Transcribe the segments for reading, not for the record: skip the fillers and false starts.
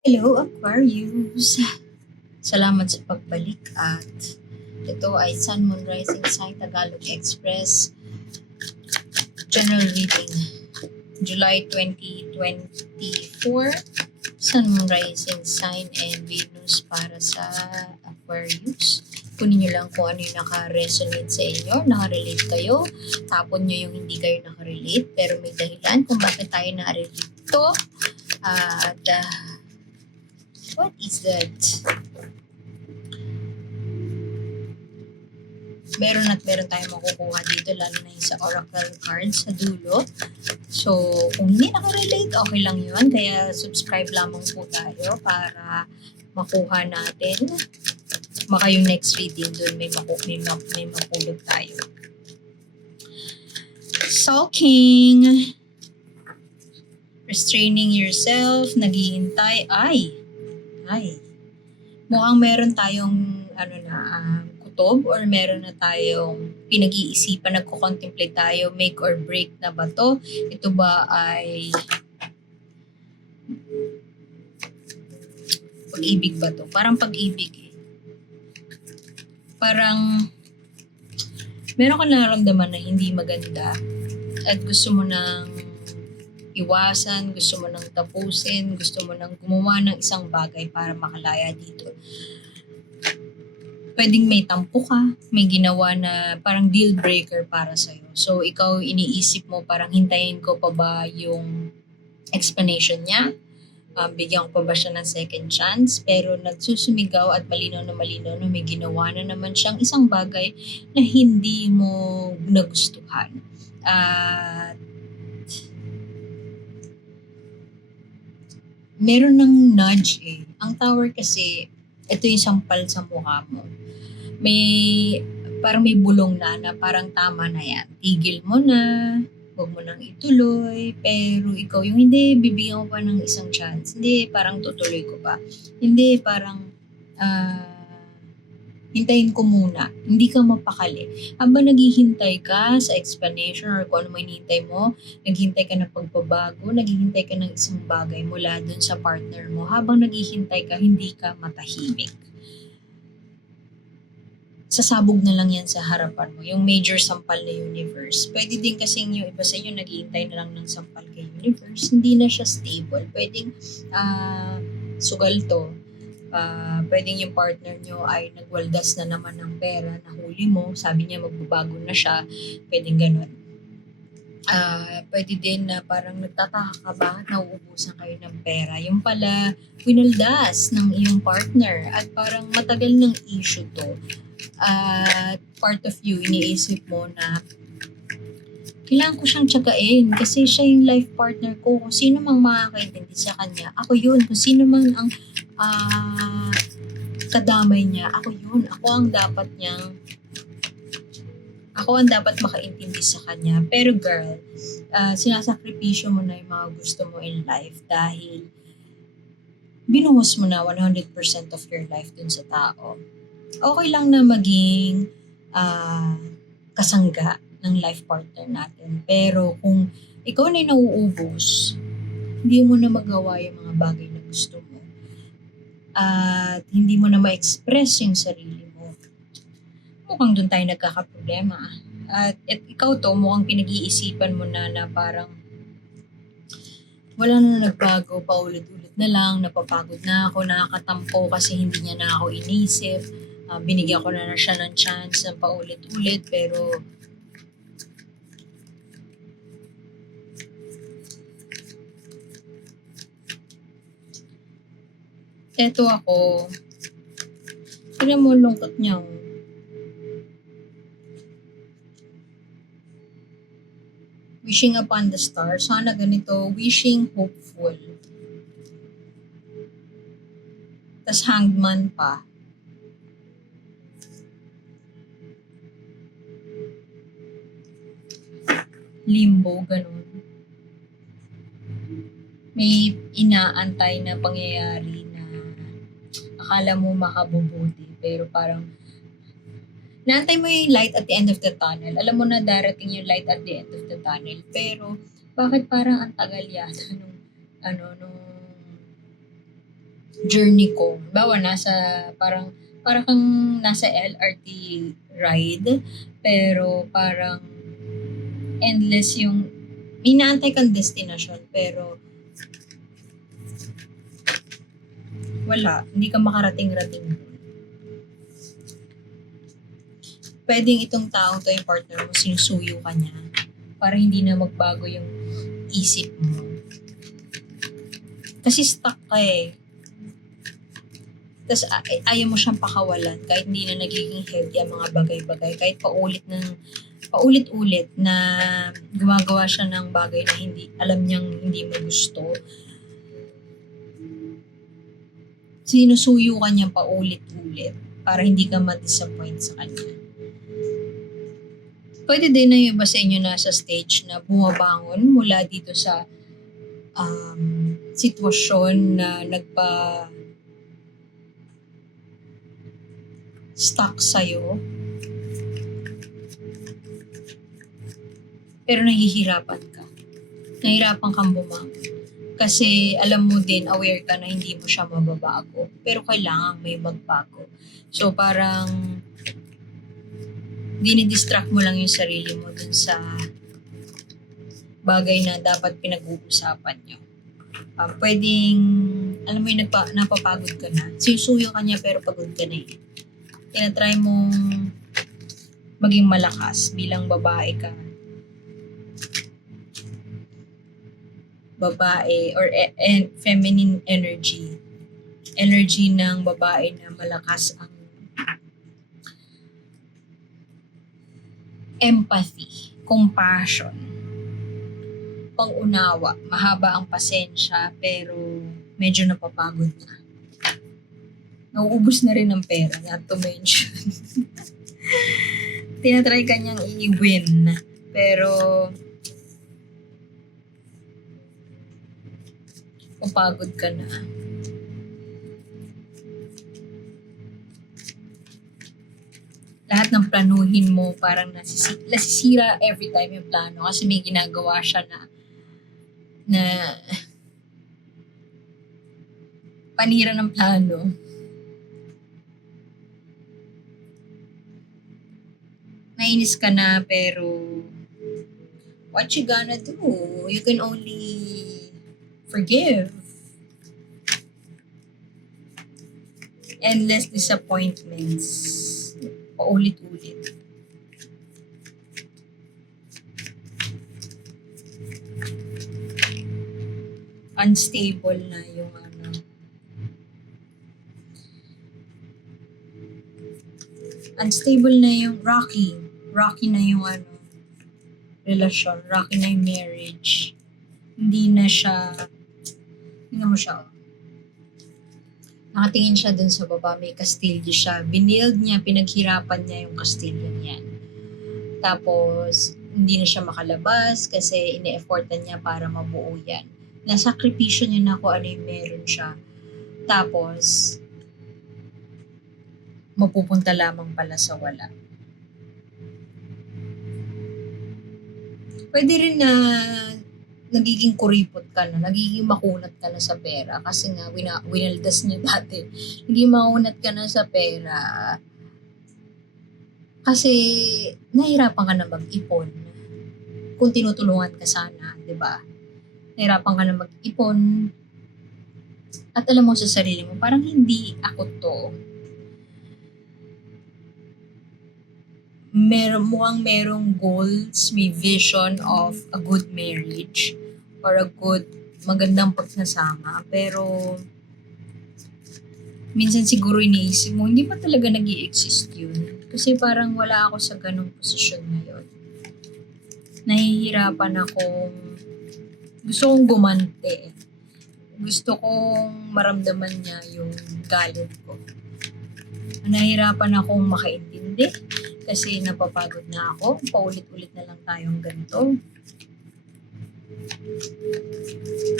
Hello, Aquarius! Salamat sa pagbalik at ito ay Sun Moon Rising Sign Tagalog Express General Reading July 2024 Sun Moon Rising Sign and Venus para sa Aquarius. Kunin nyo lang kung ano yung naka-resonate sa inyo, naka-relate kayo. Tapon nyo yung hindi kayo naka-relate pero may dahilan kung bakit tayo naka-relate ito. At what is that? Meron tayong makukuha dito, lalo na yung sa Oracle cards sa dulo. So, kung hindi nakarelate, okay lang yun. Kaya subscribe lamang po tayo para makuha natin. Baka yung next reading doon may mapulot tayo. Sulking. Restraining yourself. Naghihintay. Ay. Mukhang meron tayong kutob or meron na tayong pinag-iisipan, nagko-contemplate tayo, make or break na ba to? Ito ba ay pag-ibig ba to? Parang pag-ibig eh. Parang meron ka nararamdaman na hindi maganda at gusto mo nang iwasan, gusto mo nang tapusin, gusto mo nang gumawa ng isang bagay para makalaya dito. Pwedeng may tampo ka, may ginawa na parang deal breaker para sa'yo. So, ikaw iniisip mo parang hintayin ko pa ba yung explanation niya? Bigyan ko pa ba siya ng second chance? Pero nagsusumigaw at malinaw na may ginawa na naman siyang isang bagay na hindi mo nagustuhan. At meron ng nudge eh. Ang tower kasi, ito yung sampal sa mukha mo. Parang may bulong na parang tama na yan. Tigil mo na, huwag mo nang ituloy, pero ikaw yung hindi, bibigyan ko pa ng isang chance. Hindi, parang tutuloy ko pa. Hindi, parang hintayin ko muna. Hindi ka mapakali. Habang naghihintay ka sa explanation or kung ano man hinihintay mo, naghihintay ka ng pagbabago, naghihintay ka ng isang bagay mula dun sa partner mo. Habang naghihintay ka, hindi ka matahimik. Sasabog na lang yan sa harapan mo, yung major sampal na universe. Pwede din kasing yung iba sa inyo naghihintay na lang ng sampal kay universe, hindi na siya stable. Pwedeng sugal to. Pwedeng yung partner nyo ay nagwaldas na naman ng pera, nahuli mo, sabi niya magbabago na siya, pwedeng ganun. Pwede din na parang nagtataka ka bakit nauubusan kayo ng pera. Yung pala, winaldas ng iyong partner at parang matagal ng issue to. At part of you, iniisip mo na kailangan ko siyang tsagain kasi siya yung life partner ko. Kung sino mang makakaintindi sa kanya, ako yun. Kung sino man ang kadamay niya, ako yun. Ako ang dapat makaintindi sa kanya. Pero girl, sinasakripisyo mo na yung mga gusto mo in life dahil binuhos mo na 100% of your life dun sa tao. Okay lang na maging kasangga ng life partner natin. Pero kung ikaw na yung nauubos, hindi mo na magawa yung mga bagay na gusto mo. At hindi mo na ma-express yung sarili mo. Mukhang doon tayo nagkakaproblema. At ikaw to, mukhang pinag-iisipan mo na parang wala na nagbago, paulit-ulit na lang, napapagod na ako, nakakatampo kasi hindi niya na ako inisip. Binigyan ko na siya ng chance na paulit-ulit pero eto ako. Tignan mo lungkot niya. Wishing upon the stars. Sana ganito. Wishing hopeful. Tas hangman pa. Limbo, ganun. May inaantay na pangyayari na akala mo makabubuti pero parang naantay mo yung light at the end of the tunnel. Alam mo na darating yung light at the end of the tunnel. Pero bakit parang ang tagal yata nung journey ko. Bawa parang kang nasa LRT ride, pero parang endless yung may inaantay kang destinasyon, pero wala, hindi ka makarating-rating. Pwedeng itong taong to, yung partner mo, sinusuyo ka niya para hindi na magbago yung isip mo. Kasi stuck ka eh. Tapos ayaw mo siyang pakawalan kahit hindi na nagiging healthy ang mga bagay-bagay. Kahit paulit-ulit na gumagawa siya ng bagay na alam niyang hindi mo gusto. Sinusuyo ka niya paulit-ulit para hindi ka ma-disappoint sa kanya. Pwede din na yung iba sa inyo nasa stage na bumabangon mula dito sa sitwasyon na stuck sa'yo. Pero nahihirapan ka. Nahihirapan kang bumangon. Kasi alam mo din, aware ka na hindi mo siya mababago. Pero kailangan may magbago. So parang dinidistract mo lang yung sarili mo dun sa bagay na dapat pinag-uusapan nyo. Pwedeng, alam mo yung napapagod ka na. Sinusuyo ka niya pero pagod ka na eh. Tinatry mong maging malakas bilang babae ka. Babae or feminine energy. Energy ng babae na malakas ang empathy, compassion, pang-unawa. Mahaba ang pasensya pero medyo napapagod na. Nauubos na rin ng pera, not to mention. Tinatry ka niyang i-win pero pagod ka na. Lahat ng planuhin mo parang nasisira every time yung plano kasi may ginagawa siya na panira ng plano. Nainis ka na pero what you gonna do? You can only forgive. Endless disappointments. Paulit-ulit. Unstable na yung unstable na yung rocky na yung relasyon, rocky na yung marriage. Hindi mo siya. Nakatingin siya dun sa baba, may kastilyo siya. Binild niya, pinaghirapan niya yung kastilyo niya. Tapos, hindi na siya makalabas kasi ine-effortan niya para mabuo yan. Nasakripisyo niya na kung ano yung meron siya. Tapos, mapupunta lamang pala sa wala. Pwede rin na nagiging kuripot ka na, nagiging makunat ka na sa pera kasi nga winaldas niya dati. Nagiging makunat ka na sa pera kasi nahirapan ka na mag-ipon. Kung tinutulungan ka sana, di ba? Nahirapan ka na mag-ipon at alam mo sa sarili mo, parang hindi ako to. Mukhang merong goals, may vision of a good marriage or a good, magandang pagsasama. Pero, minsan siguro iniisip mo, hindi pa talaga nag-i-exist yun. Kasi parang wala ako sa ganong posisyon ngayon. Nahihirapan akong, gusto kong gumante. Gusto kong maramdaman niya yung galit ko. Nahihirapan akong makaintindi. Kasi napapagod na ako. Paulit-ulit na lang tayong ganito.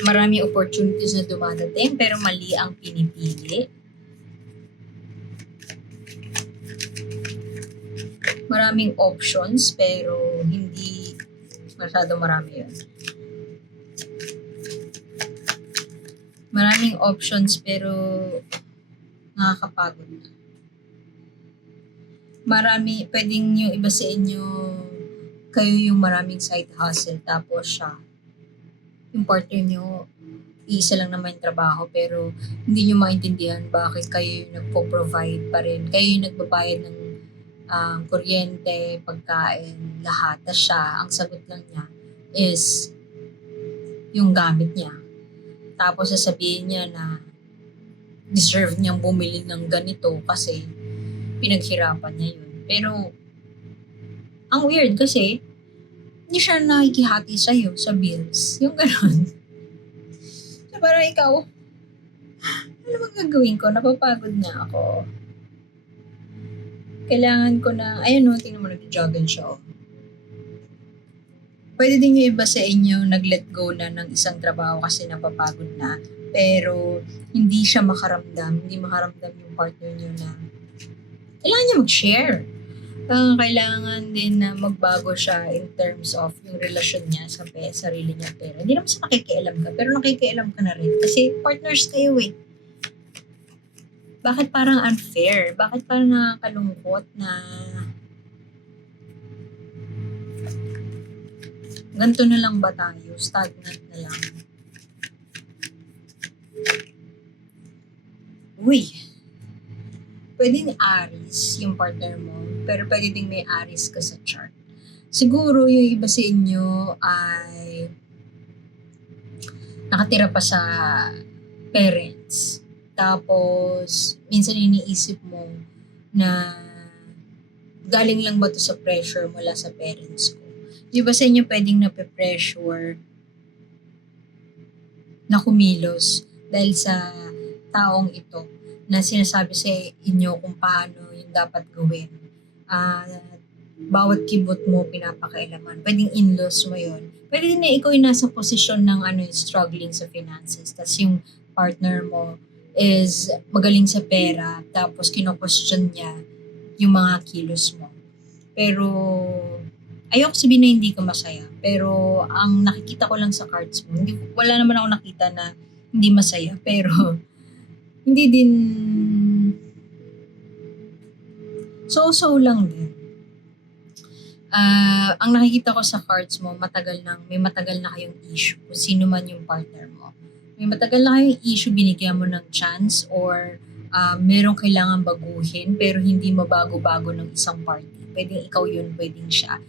Marami opportunities na dumadating pero mali ang pinipili. Maraming options pero hindi masyado marami yun. Maraming options pero nakakapagod na. Pwedeng yung iba sa inyo, kayo yung maraming side hustle, tapos siya, yung partner nyo, isa lang naman yung trabaho, pero hindi nyo maintindihan bakit kayo yung nagpo-provide pa rin. Kayo yung nagbabayad ng kuryente, pagkain, lahat. Tapos siya, ang sagot lang niya is yung gamit niya. Tapos sasabihin niya na deserve niyang bumili ng ganito kasi pinaghirapan niya yun. Pero, ang weird kasi, hindi siya nakikihati sa'yo sa bills. Yung gano'n. So, parang ikaw, ano bang gagawin ko? Napapagod na ako. Kailangan ko na, ayun o, tingnan mo, nag-jogging siya o. Pwede din yung iba sa inyo nag-let go na ng isang trabaho kasi napapagod na. Pero, hindi siya makaramdam. Hindi makaramdam yung partner niyo na kailangan niya mag-share. Kailangan din na magbago siya in terms of yung relasyon niya sa sarili niya pera. Hindi naman sa nakikialam ka, pero nakikialam ka na rin. Kasi partners kayo eh. Bakit parang unfair? Bakit parang nakakalungkot na ganito na lang ba tayo? Stagnant na lang. Uy! Pwede ni Aries yung partner mo, pero pwede din may Aries ka sa chart. Siguro yung iba sa inyo ay nakatira pa sa parents. Tapos, minsan iniisip mo na galing lang ba to sa pressure mula sa parents ko? Yung iba sa inyo pwedeng nape-pressure na kumilos dahil sa taong ito na sinasabi sa inyo kung paano yung dapat gawin. Bawat kibot mo pinapakailaman. Pwedeng in-laws mo yun. Pwede din na ikaw yung nasa posisyon ng struggling sa finances. Tapos yung partner mo is magaling sa pera. Tapos kino-question niya yung mga kilos mo. Pero ayoko sabihin na hindi ka masaya. Pero ang nakikita ko lang sa cards mo, wala naman ako nakita na hindi masaya. Pero hindi din so lang din. Ang nakikita ko sa cards mo, may matagal na kayong issue kung sino man yung partner mo. May matagal na kayong issue, binigyan mo ng chance or merong kailangan baguhin pero hindi mabago-bago ng isang party. Pwedeng ikaw yun, pwedeng siya.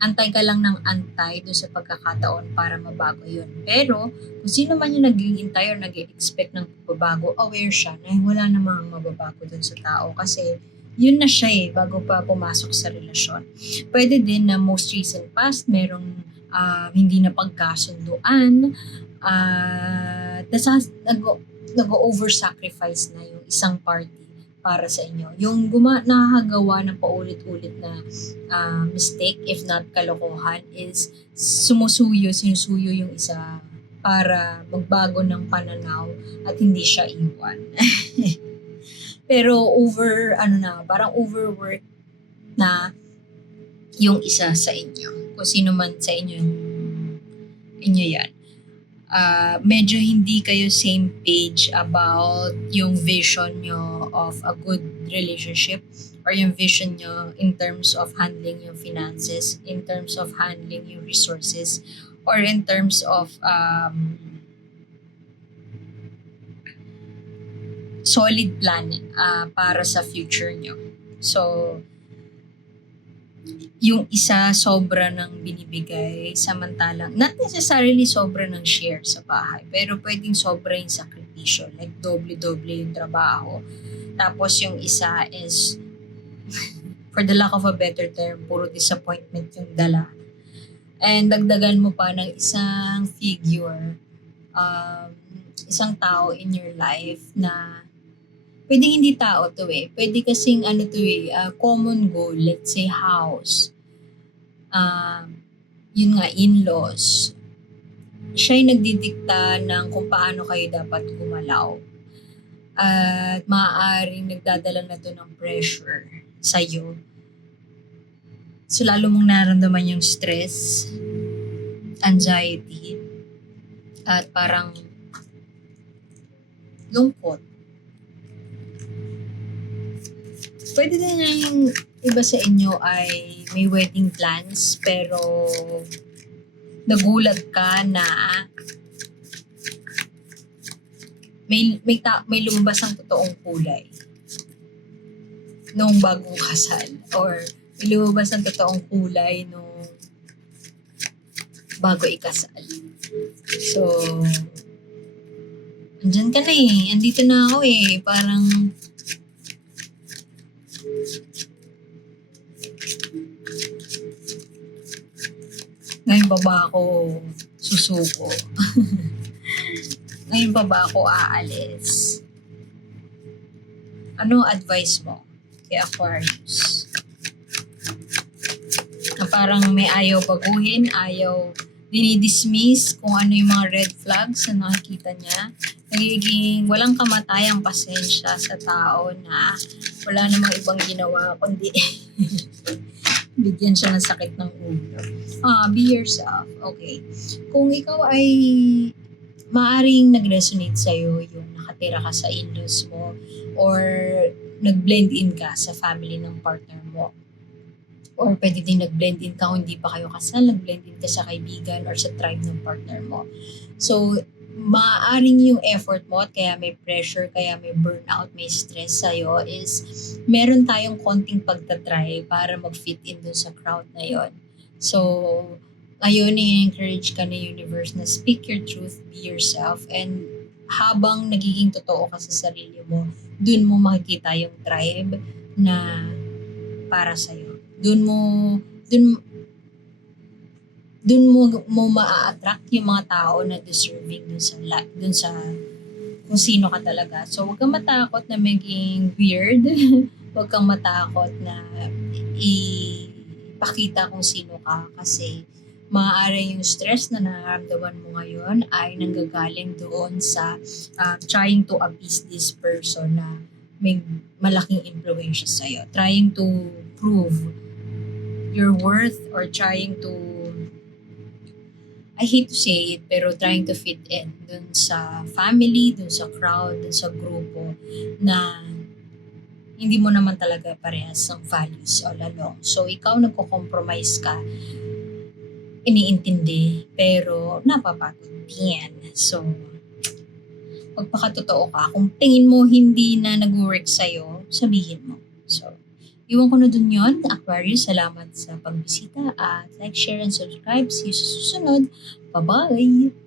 Antay ka lang ng antay doon sa pagkakataon para mabago yun. Pero kung sino man yung nag-iintay or nag-expect ng pagbabago, aware siya na wala namang mababago doon sa tao kasi yun na siya bago pa pumasok sa relasyon. Pwede din na most recent past, merong hindi na pagkasunduan, nag-over-sacrifice na yung isang party para sa inyo. Yung nakakagawa ng paulit-ulit na mistake, if not kalokohan, is sinusuyo yung isa para magbago ng pananaw at hindi siya iwan. Pero parang overwork na yung isa sa inyo. Kung sino man sa inyo yan. Medyo hindi kayo same page about yung vision nyo of a good relationship or yung vision nyo in terms of handling yung finances, in terms of handling yung resources, or in terms of solid planning para sa future nyo. So, yung isa sobra ng binibigay, samantalang not necessarily sobra ng share sa bahay, pero pwedeng sobra yung sakripisyo, like doble-doble yung trabaho. Tapos yung isa is, for the lack of a better term, puro disappointment yung dala. And dagdagan mo pa ng isang figure, isang tao in your life na pwedeng hindi tao to pwede kasing common goal, let's say house, yun nga, in-laws. Siya yung nagdidikta ng kung paano kayo dapat gumalaw. At maaaring nagdadala na to ng pressure sa'yo. So lalo mong nararamdaman yung stress, anxiety, at parang lungkot. Pwede din na yung iba sa inyo ay may wedding plans pero nagulat ka na may lumabas ang totoong kulay nung bagong kasal or may lumabas ang totoong kulay nung bago ikasal. So, andyan ka na eh. Andito na ako eh. Parang ngayon pa ba ako susuko? Ngayon pa ba ako aalis? Ano advice mo kay Aquarius? Na parang may ayaw baguhin, ayaw dinidismiss kung ano yung mga red flags na nakikita niya. Nagiging walang kamatayang pasensya sa tao na wala namang ibang ginawa kundi bigyan siya ng sakit ng ulo. Be yourself. Okay. Kung ikaw ay maaring nag-resonate sa'yo yung nakatira ka sa in-laws mo or nag-blend in ka sa family ng partner mo. Or pwede din nag-blend in ka kung hindi pa kayo kasal, nag-blend in ka sa kaibigan or sa tribe ng partner mo. So, maaaring yung effort mo at kaya may pressure, kaya may burnout, may stress sa'yo is meron tayong konting pagtatry para mag-fit in dun sa crowd na yon. So, ngayon, i-encourage ka ni universe na speak your truth, be yourself, and habang nagiging totoo ka sa sarili mo, dun mo makikita yung tribe na para sa'yo. Dun mo maa-attract yung mga tao na deserving dun sa kung sino ka talaga. So, huwag kang matakot na maging weird. Huwag kang matakot na ipakita kung sino ka kasi maaari yung stress na nararamdaman mo ngayon ay nanggagaling doon sa trying to appease this person na may malaking impluwensya sa'yo. Trying to prove your worth or trying to, I hate to say it, pero trying to fit in dun sa family, dun sa crowd, dun sa grupo na hindi mo naman talaga parehas ang values all along. So, ikaw nagko-compromise ka, iniintindi, pero napapagod din. So, magpakatotoo ka. Kung tingin mo hindi na nag-work sa'yo, sabihin mo. So, iwan ko na dun yun. Aquarius, salamat sa pagbisita at like, share, and subscribe. See you sa susunod. Bye-bye!